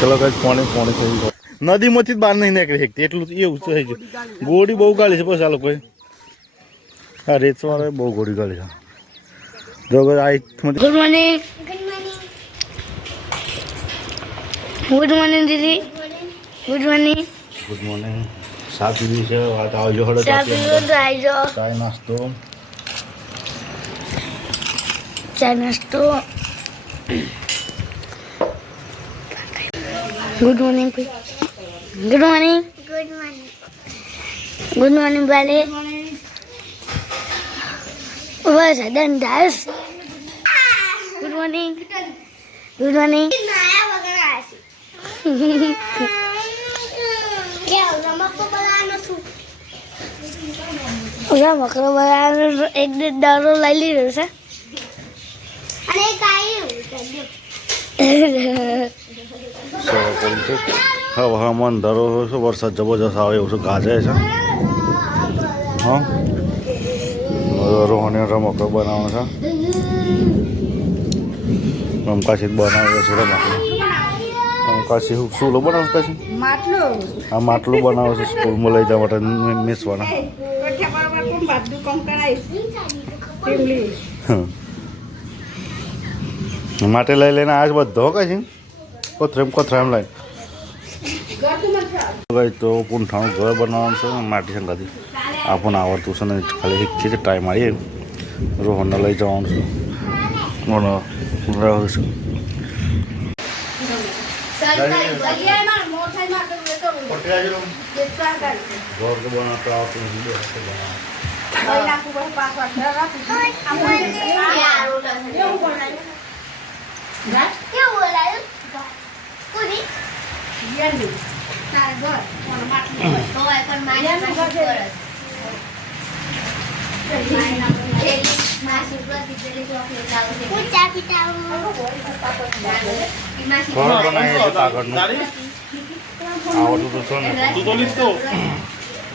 ચલો કઈ પોણી થઈ ગયું નદીમાંથી જ બહાર નહીં નીકળી શકતી એટલું એવું થઈ ગયું ગોળી બહુ ગાળી છે બસ આ લોકોએ હા રેતવાળાએ બહુ ગોળી ગાળી છે જો આ ગુડ મોર્નિંગ ગુડ મોર્નિંગ દીદી ગુડ મોર્નિંગ ગુડ મોર્નિંગ ચા પીવી છે વાત આવજો હળો ચાય નાસ્તો good morning good morning good morning બાલે બસ દંડાસ ગુડ મોર્નિંગ ગુડ મોર્નિંગ મકરો બનાવવાનો એક દાડો લઈ લીધો છે હવામાન ધારો છે વરસાદ જબરજસ્ત આવે એવું છે ગાજે છે હા રોહને રમકડો બનાવવાનો છે રમકાશી બનાવે છે રમકડો રમકાશી શું બનાવે છે કાશી આ માટલું બનાવે છે સ્કૂલમાં લઈ જવા માટે મેસવાના માટે લઈ લઈને આજ બધો કાશી કોથરામ લઈને તો પૂંઠાણું ઘર બનાવવાનું છે માટી સંગાથી આપણને આવડતું છે ને ખાલી શીખીએ ટ્રાય મારીએ રોહનને લઈ જવાનું છે રહું છું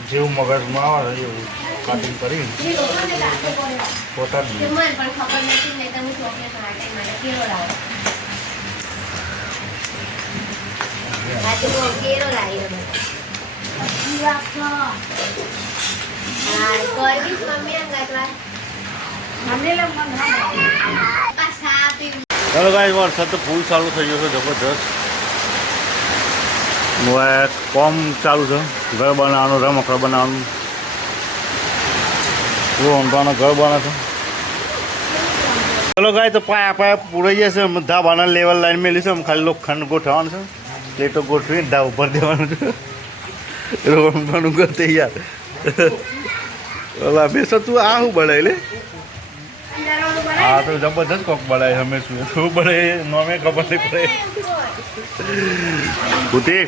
જેવું મગજમાં આવે એવું કાટિંગ કરી ચાલો ગાય વરસાદ તો ફૂલ ચાલુ થઈ ગયો છે જબરજસ્ત કોમ ચાલુ છે ઘર બનાવવાનું રમકડા બનાવવાનું રોહનભાઈનો ઘર બને છે ચલો ગાય તો પાયા પૂરાઈ જશે ધાબાના લેવલ લાઈન મેલી છે ખાલી લોખંડ ગોઠવવાનું છે પ્લેટો ગોઠવીને ધાબ ઉપર દેવાનું છે રોહનભાઈનું ઘર તૈયાર ઓલા બેસો તું આ શું બનાવી લે હા તો જબરદસ્ત કોક બનાવે અમે શું બને નોમે ખબર નહીં પડે ભૂતી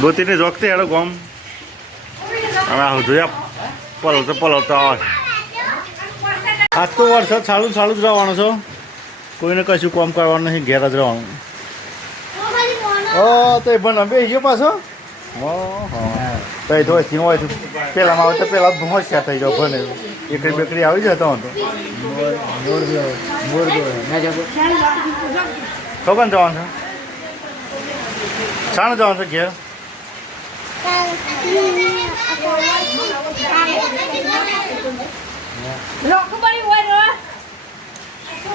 ગોતીને જોગતી હેડો ગમ હવે આવું જોયા પલવતા આવે આજ તો વરસાદ ચાલુ જ રહેવાનો છો કોઈને કશું કામ કરવાનું નહીં ઘેર જ રહેવાનું તો એ પણ બે ગયો પાછો તો હોય પેલામાં આવે તો પેલા હોશિયાર થઈ જાવ ભણે એકડી બેકડી આવી જતો હતો ખબર જવાનું છે શાને જવાનું છે ઘેર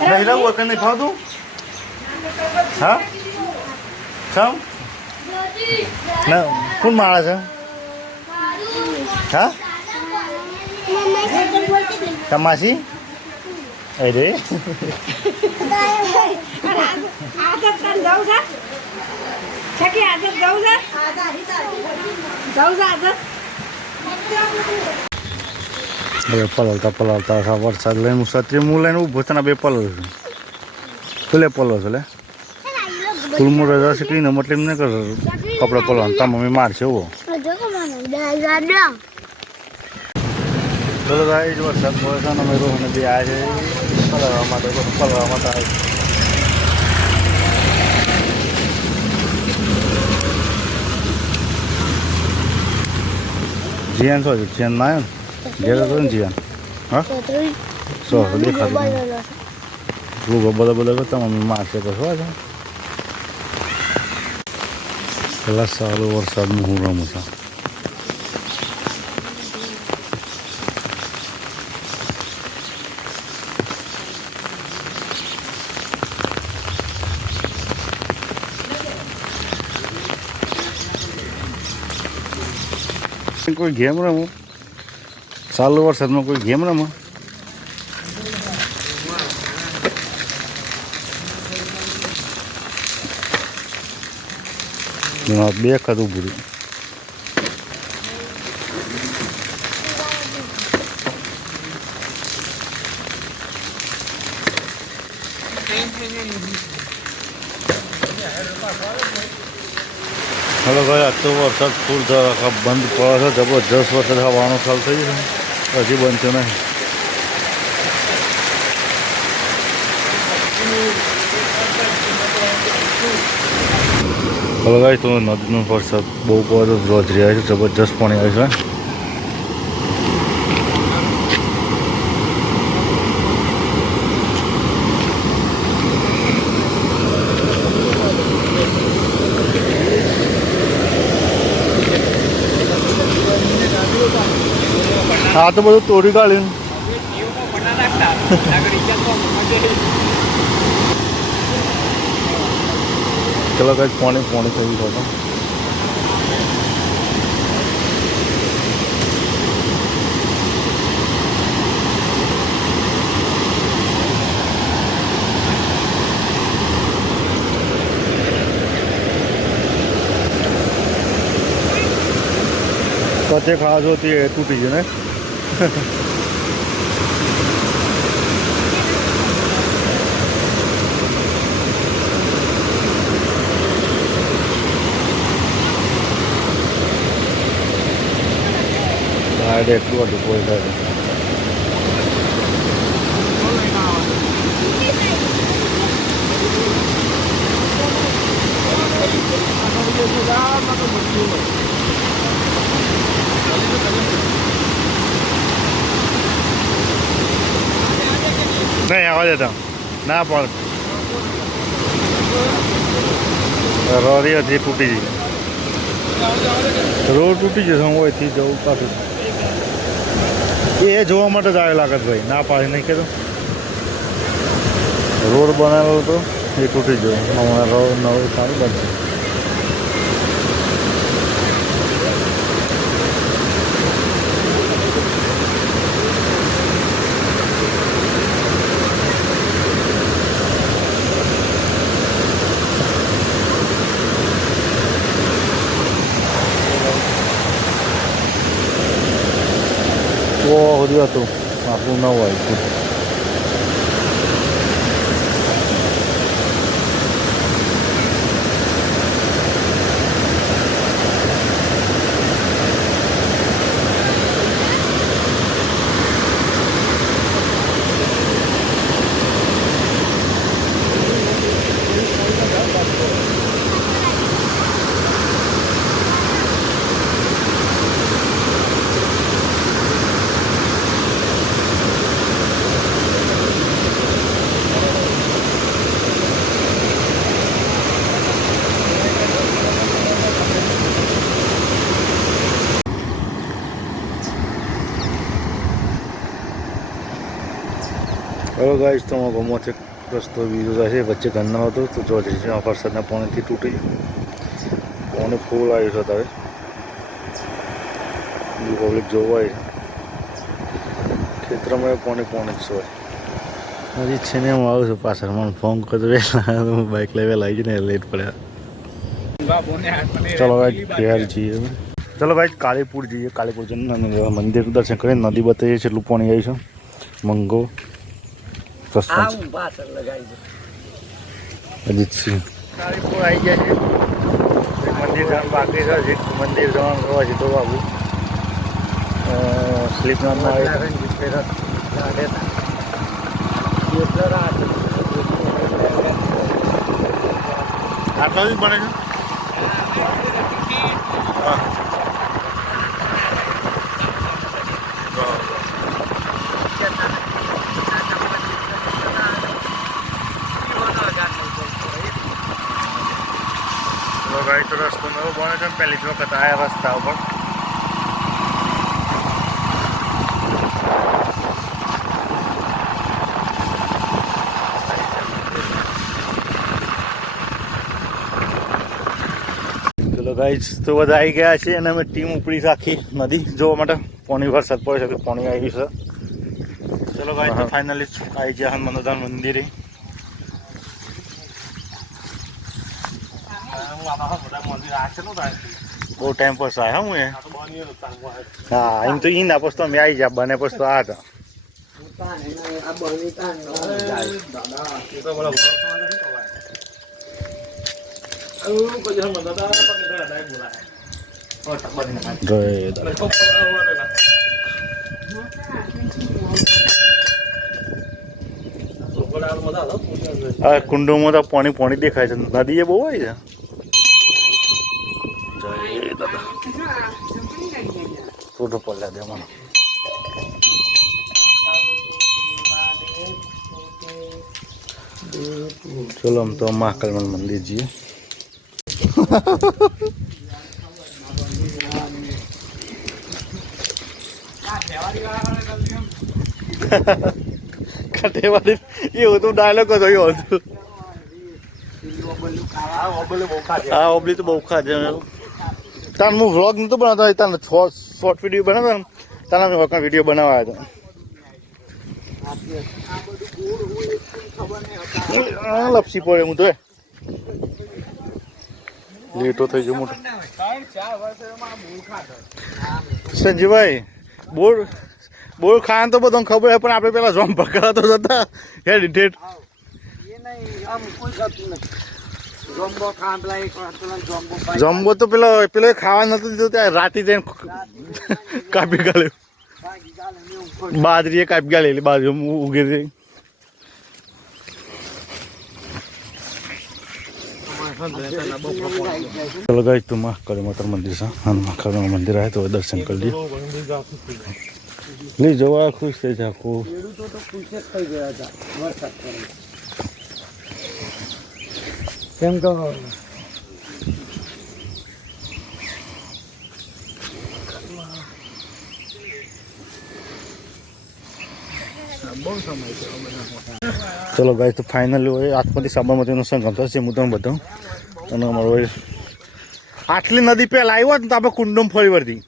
નહીં રહું કે નહીં ફાવતું હા સમ ના કોણ માણસ છે હા તમાસી અરે હવે પલવતા વરસાદ લઈને છત્રી હું લઈને ઊભો તને બે પલવ છું તું લે પલવ છે લે સ્કૂલમાં રજા શીખવીને મતલબ નહીં કર કપડાં પલવાનું તા મમ્મી મારશે એવો ચલો ગાઈસ વરસાદ પડે છે અમે રોહને બી આવે છે પલવવા માટે આવે જીયાન શું છે જીયાન ના આવ્યો ને ઘેર હતો ને જીયાન હા સો દેખાતું બધા કરતા મમ્મી મારશે તો શું છે પેલા સારો વરસાદનું હું રમું છું. કોઈ ગેમ રમો ચાલુ વરસાદમાં કોઈ ગેમ રમો બે ખાધું પૂરું હલો ભાઈ આજ તો વરસાદ ફૂલ બંધ પડે છે જબરજસ્ત વરસાદ હવાનો ચાલુ થઈ છે હજી બંધ થયો નહીં હલો ભાઈ તો નદીનો વરસાદ બહુ બધો રોજ રહ્યા છે જબરજસ્ત પાણી આવે છે હા તો બધું તોડી કાઢ્યું ચલો કઈ પાણી થયું હતું કચે ખાસ હોતી એ તૂટી ગયું ને એટલું હતું કોઈ થાય નહીં આવવા દેતા ના પણ રોરી હતી તૂટી ગઈ રોડ તૂટી જશે હું અહીંથી જવું પાછું એ જોવા માટે જ આવેલા ભાઈ ના પાડી નહીં કીધું રોડ બનાવેલો હતો એ તૂટી ગયો હમણાં રોડ નવો સારું બનશે સુધી હતું આપણું ન હોય હવે ગાઈસ તો ગમોથી રસ્તો બીજો જાય છે વચ્ચે ઘરના હતો તો ચોધરી છે વરસાદના પાણીથી તૂટી પાણી ફૂલ આવ્યું છે હવે પબ્લિક જોવા આવી ખેતરમાં પાણી જ હોય હજી છે ને હું આવું છું પાછળ મને ફોન કરતો હું બાઇક લઈ વહેલા આવી ને લેટ પડ્યા ચલો ભાઈ ઘેર જઈએ ચલો ભાઈ કાળીપુર જઈએ કાળીપુર જઈને મંદિર દર્શન કરીને નદી બતાવીએ છીએ એટલું પાણી આવી છે મંગો અજીતસિંહ કાળીપુર આવી ગયા છે મંદિર જવાનું બાકી છે મંદિર જવાનું હોવા છે તો બાબુ સ્લીપનાથમાં આવે આટલા જ બને છે હા ગાઈ તો રસ્તો નવો બને છે પહેલી જ વખત આયા રસ્તા ઉપર. ચલો ગાઈસ તો બધા આવી ગયા છે અને અમે ટીમ ઉપડી છે આખી નદી જોવા માટે. પાણી વરસાદ પડે છે પાણી આવી છે. ચલો ગાઈસ તો ફાઇનલી આવી ગયા હનુમાન મંદિરે. બહુ ટાઈમ પર આવે હું એ હા એમ તો ઈ ના પછી અમે આવી ગયા બને પછી તો આ હતા. કુંડોમાં તો પાણી પાણી દેખાય છે. નદી એ બહુ હોય છે. જય દાદા ફોટો પડ્યા દે મને. ચલો આમ તો મહાકાલ મંદિર જઈએ. કટેવાળી એવું તો ડાયલોગ હતો એવો હતો. હા ઓબલી તો બહુ ખાધે. તાર હું વ્લોગ નતો બનાવતો તને શોર્ટ વિડીયો બનાવતો ને તારા મેં વખત વિડીયો બનાવ્યા હતા. લપસી પડે હું તો લેટો થઈ ગયો મોટો. સંજીભાઈ બોર ખાન તો બધું ખબર હોય પણ આપણે પેલા જોમ પકડા તો જતા હે ડિટેટ જમ્બો તો પેલો ખાવા નતું દીધું ત્યાં રાતે જઈને કાપી ગાલે બાજરી કાપી ગાલેલી બાજુ ઉગી હતી. चलो गाइस तो महाकाली माता मंदिर से महाकाली मंदिर आए तो दर्शन कर लिए. ले जवा खुश थे जाको કેમ તો ચલો ગાઈસ તો ફાઇનલી હોય આત્મથી સાબરમતીનો સંગમ થશે. હું તમને બતાવું અને અમારો આટલી નદી પહેલાં આવ્યો ને તો આપણે કુંડમ ફરી વળતી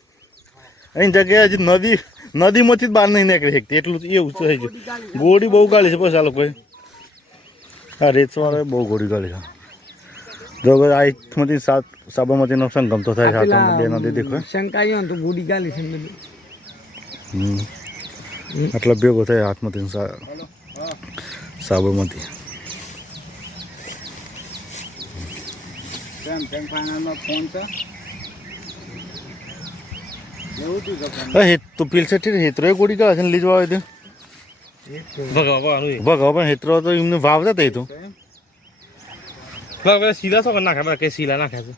એની જગ્યાએ હજી નદીમાંથી જ બહાર નહીં નીકળી શકતી એટલું એવું થઈ ગયું. ગોળી બહુ ગાળી છે પછી આ લોકોએ. હા રેતવાળાએ બહુ ગોળી ગાળી છે. જો આઠમાંથી સાબરમતીનો સંગમ તો થાય છે. બે નદી દેખાય શંકાયો તો ગોળી ગાળી છે. એટલે ભેગો થાય હાથમાંથી સાબરમતી. તો પિલસેટી હેતરો ગોળી ગાળે છે ને લીજવા આવે ભગાવા પણ હેતરો તો એમને ભાવ જતા તો સીધા શું નાખે કે સીલા નાખે છે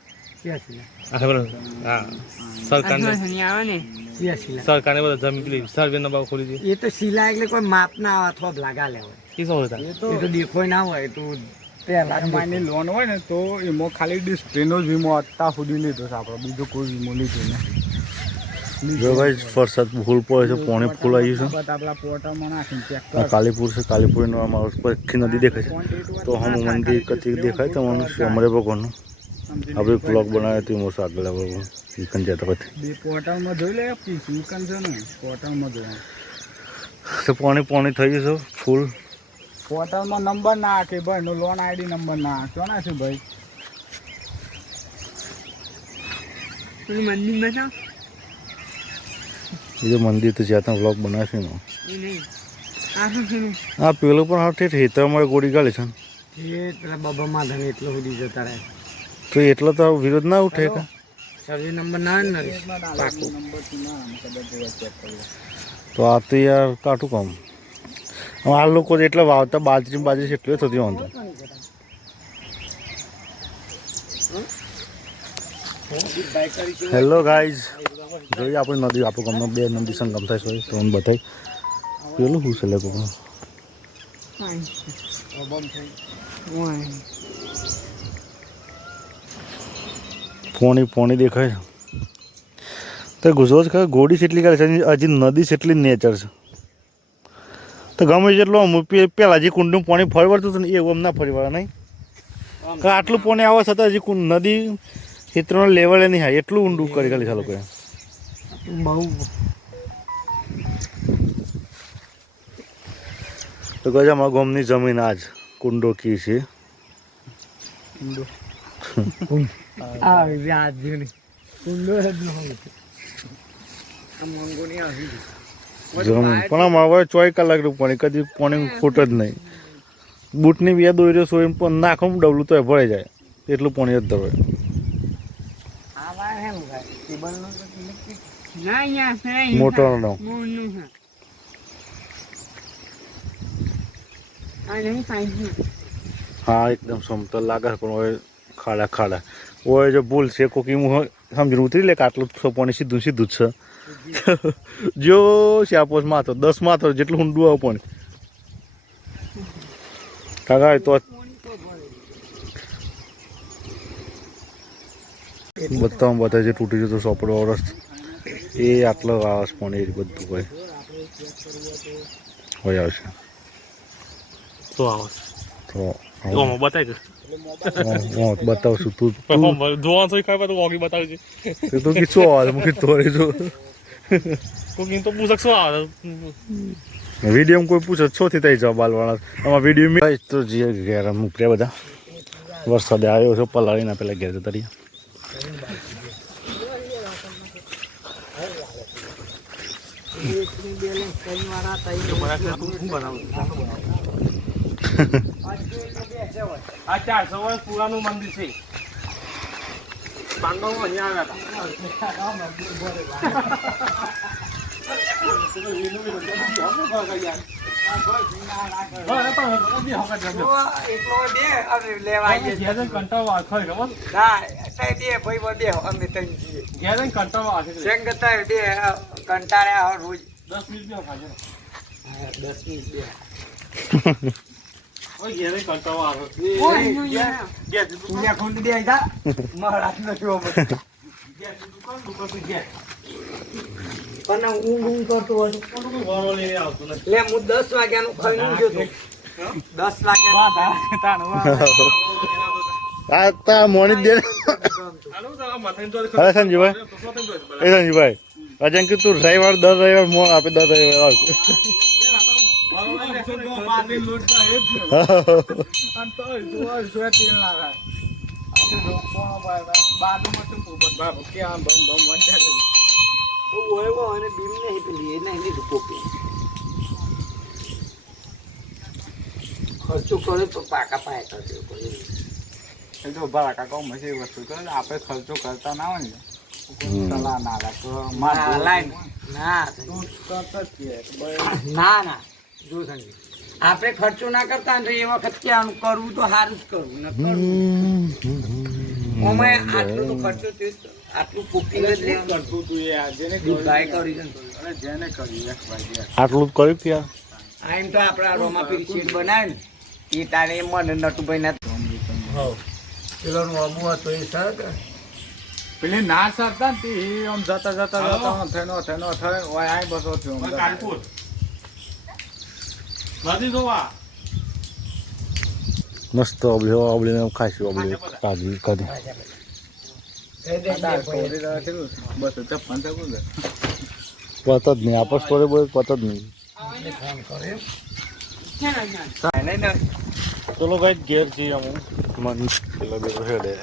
સરકારને બધા જમીન પેલી સર્વે નો ભાવ ખોલી દે. એ તો સીલા એટલે કોઈ માપ ના આવે અથવા લાગા લે હોય એ શું હોય એ તો દેખોય ના હોય તો પહેલાની લોન હોય ને તો એમાં ખાલી ડિસ્પ્લેનો જ વીમો અત્યાર સુધી લીધો છે આપણે બીજો કોઈ વીમો લીધો ને. જો ભાઈ વરસાદ ફૂલ પડે છે પાણી ફૂલ આવ્યું છે. આપણા પોર્ટલમાં નાખીને ચેક કાલીપુર છે કાલીપુરનો આખી નદી દેખાય છે તો હમ મંદિર કથી દેખાય તો અમારે ભગવાનનું આપણે બ્લોગ બનાવ્યો હતો મોસો આગળ ચિકન જતા પછી બે પોર્ટલમાં જોઈ લે ચિકન છે ને પોર્ટલમાં જોઈ તો પાણી થઈ ગયું છે ફૂલ. પોર્ટલમાં નંબર ના આપે ભાઈ નો લોન આઈડી નંબર ના આપ્યો ના છે ભાઈ. મંદિર બતાવ એ જો મંદિર તો જ્યાં ત્યાં બ્લોગ બનાવશે ને હા પેલું પણ હા ઠેઠ હેતર અમારે ગોળી ગાળી છે એ પેલા બાબા માધન એટલો સુધી જતા રહે તો એટલો તો વિરોધ ના ઉઠે કે સર્વે નંબર ના ને તો આ તો યાર કાટું કામ. આ લોકો એટલા વાવતા બાજરી છે એટલે થતી વાંધો. હેલો ગાઈઝ જોઈએ આપણે નદી આપણું ગામમાં બે નદી સંગમ થાય છે તો બતાવી પેલું શું છે લોકો પોણી દેખાય તો ગુજરાત ખબર ગોડી જેટલી કરે છે હજી નદી જેટલી નેચર છે તો ગમે જેટલો પેલા જે કુંડનું પાણી ફરી વળતું હતું ને એવું ના ફરી વળે નહીં કે આટલું પાણી આવવા છતાં હજી નદી ખેતરોના લેવલે નહીં હા એટલું ઊંડું કરી ખાલી આ લોકોએ બહુ તો કહે અમારા ગામની જમીન આજ કુંડો કી છે પણ અમારે 24 કલાકનું પાણી કદી પાણી ખૂટ જ નહીં બૂટની બે દોર્યો સોય પણ નાખો ડબલું તો ભરાઈ જાય એટલું પાણી જ ધરે મોટો નો હા એકદમ સમતલ લાગે પણ હવે ખાડા ઓય જો ભૂલ છે કોકી હું સમજીને ઉતરી લે કે આટલું પાણી સીધું જ છે જો 4-5 માથો 10 માથો જેટલું ઊંડું આવે પાણી કાકા તો બધા જે તૂટી જતો સોપડો વરસ એ આટલો આવે પાણી એ બધું હોય આવશે શું આવે તો બતાવી બતાવશું તું જોવાનું તો ખબર તો વોકી બતાવજે તું કે શું આવે હું તોડી જો કુકિંગ તો પૂછક શું આવે વિડીયો કોઈ પૂછે છોથી થઈ જવાબ આલવાના આમાં વિડીયો તો જે ઘેર મૂક્યા બધા વરસાદે આવ્યો છે પલાળીને પેલા ઘેર જતા રહ્યા આ 400 વર્ષ પુરાનું મંદિર છે પાંડવો અહીંયા આવ્યા કંટાળ્યા રોજ 10 મિનિટ 10 મિનિટ ઘેરે કંટાળો આવે ખુંડ દે મહારાજ નથી પણ ઊંઘ કરતો હોય એટલે હું 10 વાગ્યાનું ખાઈને ગયો હતો 10 વાગ્યા આ તા મોની દે અરે સંજીભાઈ એ સંજીભાઈ અજંક તું રવિવાર દર રવિવાર મોં આપે દર રવિવાર આવશે ખર્ચો કરે તો પાકા પાયા કરજો ભલા કાકા મસી વસ્તુ કરે આપણે ખર્ચો કરતા ના હોય ને સલાહ ના ના જો સંજય આપણે ખર્ચો ના કરતા ને એ વખત ક્યાં કરવું તો સારું જ કરવું ને કરવું આટલું તો ખર્ચો થયો આટલું કુકિંગ જ લેવાનું કરતું તું જેને કર્યું આટલું જ કર્યું ત્યાં આમ તો આપણા રોમા પીરી શેડ બનાવે ને એ તારે મને નટુભાઈ ના પેલો અબુ હતો એ સર પેલી ના સરતા ને આમ જતા થેનો ઓય આય બસો થયો કાનપુર નથી જોવા મસ્ત ઓબલીને ખાઈશું ઓબલી કાઢી કાઢી બસ 56 પત જ નહીં આપો સ્ટોરી બોય પત જ નહીં ચલો ભાઈ ઘેર છીએ અમુક મન પેલો બેરો હેડે